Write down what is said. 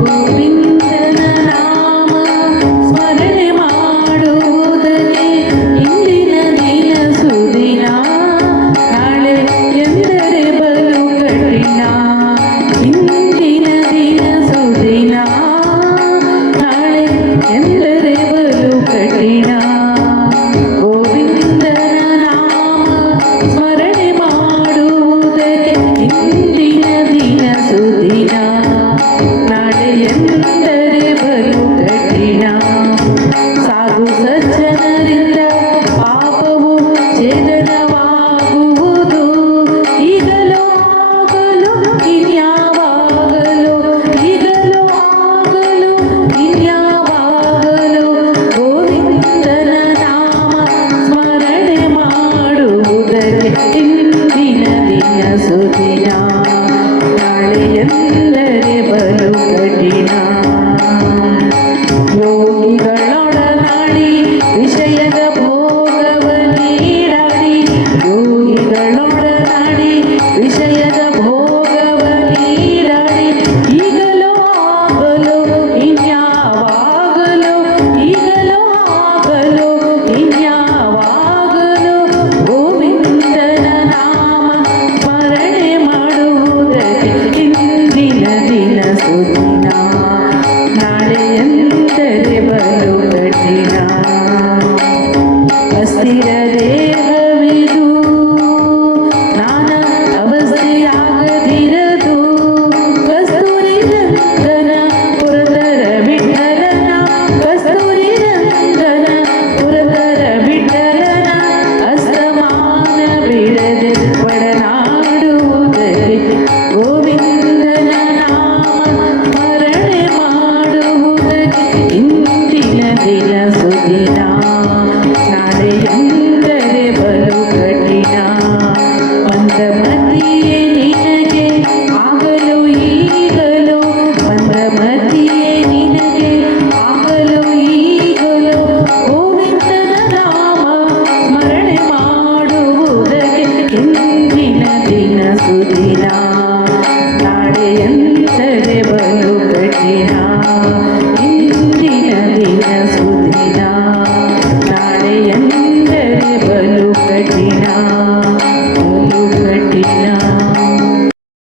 ಗೋವಿಂದನ ನಾಮ ಸ್ಮರಣೆ ಮಾಡುವುದಕ್ಕೆ ಇಂದಿನ ದಿನ ಸುದಿನ, ನಾಳೆ ಎಂದರೆ ಬಲು ಕಠಿಣ. ಇಂದಿನ ದಿನ ಸುದಿನ, ನಾಳೆ ಎಂದರೆ ಬಲು ಕಠಿಣ. ಗೋವಿಂದನ ನಾಮ ಸ್ಮರಣೆ ಮಾಡುವುದಕ್ಕೆ ಇಂದಿನ ದಿನ ಸುದಿನ, ನಾಳೆ ಎಂದರೆ ಬಲು ಕಠಿಣ. ಸಾಧು ಸಜ್ಜನರಿಂದ ಪಾಪವು ಛೇದನವಾಗುವುದು, ಈಗಲೂ ಆಗಲು ಇನ್ಯಾವಾಗಲು, ಈಗಲೂ ಆಗಲು ಇನ್ಯಾವಾಗಲು. ಗೋವಿಂದನ ನಾಮ ಸ್ಮರಣೆ ಮಾಡುವುದಕ್ಕೆ ಇಂದಿನ ದಿನ ಸುದಿನ, ನಾಳೆ ಎಂದರೆ ಬಲು ಕಠಿಣ. ಯೋಗಿಗಳೊಡನಾಡಿ ವಿಷಯದ ಭೋಗವ ನೀಡಾಡಿ, ಯೋಗಿಗಳೊಡನಾಡಿ ವಿಷಯದ ಭೋಗವ ನೀಡಾಡಿ, ಈಗಲೂ ಆಗಲು ಇನ್ಯಾವಾಗಲು, ಈಗಲೂ ಆಗಲು ಇನ್ಯಾವಾಗಲು. ಗೋವಿಂದನ ನಾಮ ಸ್ಮರಣೆ ಮಾಡುವುದಕ್ಕೆ ಇಂದಿನ ದಿನ ಸುದಿನ, ನಾಳೆ ಎಂದರೆ ಬಲು ಕಠಿಣ. ಅಸ್ಥಿರ ದೇಹವಿದು ನಾನಾ ಅವಸ್ಥೆಯಾಗದಿರದು, ಕಸ್ತೂರಿ ನಂದನ ಪುರಂದರ ವಿಠಲನ, ಕಸ್ತೂರಿ ನಂದನ ಪುರಂದರ ವಿಠಲನ ಅಸ್ತಮಾನ ಬಿಡದೆ ಒಡನಾಡುವುದಕ್ಕೆ ಗೋವಿಂದನ ನಾಮ ಸ್ಮರಣೆ ಮಾಡುವುದಕ್ಕೆ ಇಂದಿನ ದಿನ ಸುದಿನ, ನಾಳೆ ಎಂದರೆ ಬಲು ಕಠಿಣ. ಮಂದಮತಿಯೇ ನಿನಗೆ ಆಗಲು ಈಗಲೂ, ಮಂದಮತಿಯೇ ನಿನಗೆ ಆಗಲು ಈಗಲೂ. ಗೋವಿಂದನ ನಾಮ ಸ್ಮರಣೆ ಮಾಡುವುದಕ್ಕೆ ಇಂದಿನ ದಿನ ಸುದಿನ, ನಾಳೆ ಎಂದರೆ ಬಲು ಕಠಿಣ.